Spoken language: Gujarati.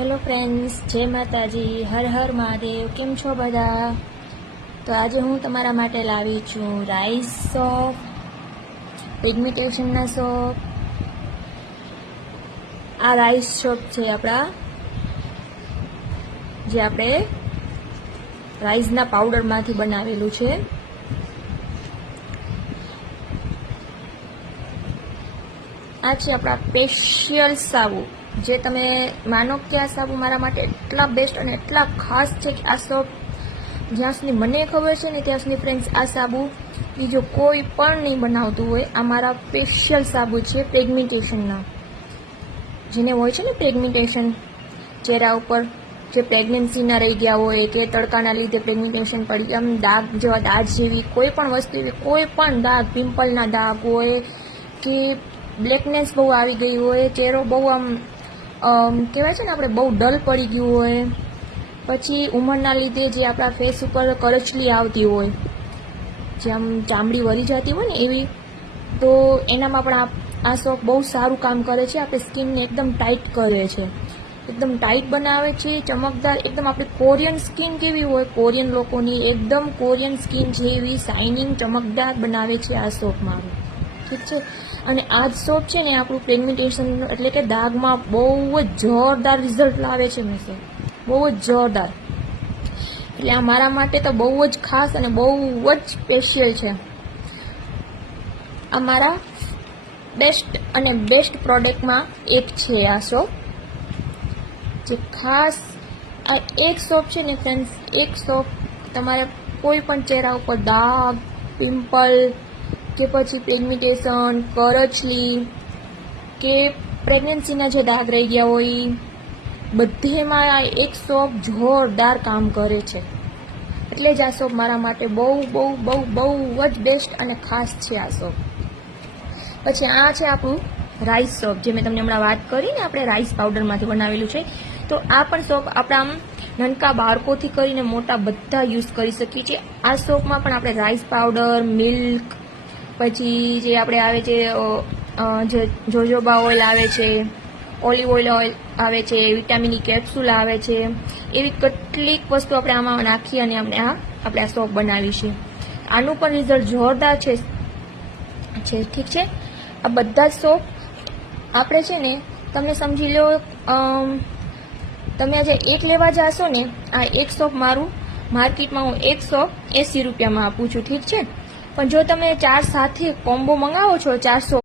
હેલો ફ્રેન્ડ્સ, જય માતાજી, હર હર મહાદેવ. કેમ છો બધા? તો આજે હું તમારા માટે લાવી છું રાઈસ સોપ, પિગમેન્ટેશનના સોપ. આ રાઈસ સોપ છે આપણા, જે આપણે રાઈસના પાવડરમાંથી બનાવેલું છે. આ છે આપણા સ્પેશિયલ સાબુ, જે તમે માનો કે આ સાબુ મારા માટે એટલા બેસ્ટ અને એટલા ખાસ છે કે આ સોપ જ્યાં સુધી મને ખબર છે ને ત્યાં સુધી ફ્રેન્ડ્સ આ સાબુ બીજો કોઈ પણ નહીં બનાવતું હોય. આ મારા સ્પેશિયલ સાબુ છે પિગમેન્ટેશનના, જેને હોય છે ને પિગમેન્ટેશન ચહેરા ઉપર, જે પ્રેગ્નન્સીના રહી ગયા હોય કે તડકાના લીધે પિગમેન્ટેશન પડી, આમ દાગ જેવા દાગ જેવી કોઈ પણ વસ્તુ, એવી કોઈ પણ દાગ, પિમ્પલના દાગ હોય કે બ્લેકનેસ બહુ આવી ગઈ હોય, ચહેરો બહુ આમ કહેવાય છે ને આપણે બહુ ડલ પડી ગયું હોય, પછી ઉંમરના લીધે જે આપણા ફેસ ઉપર કરચલી આવતી હોય, જે આમ ચામડી વળી જતી હોય ને એવી, તો એનામાં પણ આ સોપ બહુ સારું કામ કરે છે. આપણે સ્કિનને એકદમ ટાઈટ કરે છે, એકદમ ટાઈટ બનાવે છે, ચમકદાર એકદમ. આપણી કોરિયન સ્કિન કેવી હોય, કોરિયન લોકોની એકદમ કોરિયન સ્કિન જેવી શાઇનિંગ ચમકદાર બનાવે છે આ સોપમાં, ઠીક છે. અને આ જ સોપ છે ને આપણું પિગમેન્ટેશન એટલે કે દાગમાં બહુ જ જોરદાર રિઝલ્ટ લાવે છે મેસે, બહુ જ જોરદાર. એટલે આ મારા માટે તો બહુ જ ખાસ અને બહુ જ સ્પેશિયલ છે. આ મારા બેસ્ટ અને બેસ્ટ પ્રોડક્ટમાં એક છે આ સોપ, જે ખાસ આ એક સોપ છે ને ફ્રેન્ડ્સ, એક સોપ તમારે કોઈ પણ ચહેરા ઉપર દાગ, પિમ્પલ કે પછી પિગમેન્ટેશન, કરચલી કે પ્રેગ્નન્સીના જે દાગ રહી ગયા હોય, બધેમાં આ એક સોપ જોરદાર કામ કરે છે. એટલે જ આ સોપ મારા માટે બહુ બહુ બહુ બહુ જ બેસ્ટ અને ખાસ છે આ સોપ. પછી આ છે આપણું રાઈસ સોપ, જે મેં તમને હમણાં વાત કરી ને, આપણે રાઈસ પાવડરમાંથી બનાવેલું છે. તો આ પણ સોપ આપણા આમ નાનકા બાળકોથી કરીને મોટા બધા યુઝ કરી શકીએ છીએ. આ સોપમાં પણ આપણે રાઈસ પાવડર, મિલ્ક, પછી જે આપણે આવે છે જે જોજોબા ઓઇલ આવે છે, ઓલિવ ઓઇલ આવે છે, વિટામિનની કેપ્સ્યુલ આવે છે, એવી કેટલીક વસ્તુ આપણે આમાં નાખી અને આપણે આ સોપ બનાવી છે. આનું પણ રિઝલ્ટ જોરદાર છે, ઠીક છે. આ બધા જ સોપ આપણે છે ને, તમે સમજી લો, તમે આજે એક લેવા જાશો ને, આ એક સોપ મારું માર્કેટમાં હું એક સોપ 80 રૂપિયામાં આપું છું, ઠીક છે. પણ જો તમે 4 સાથે કોમ્બો મંગાવો છો, 400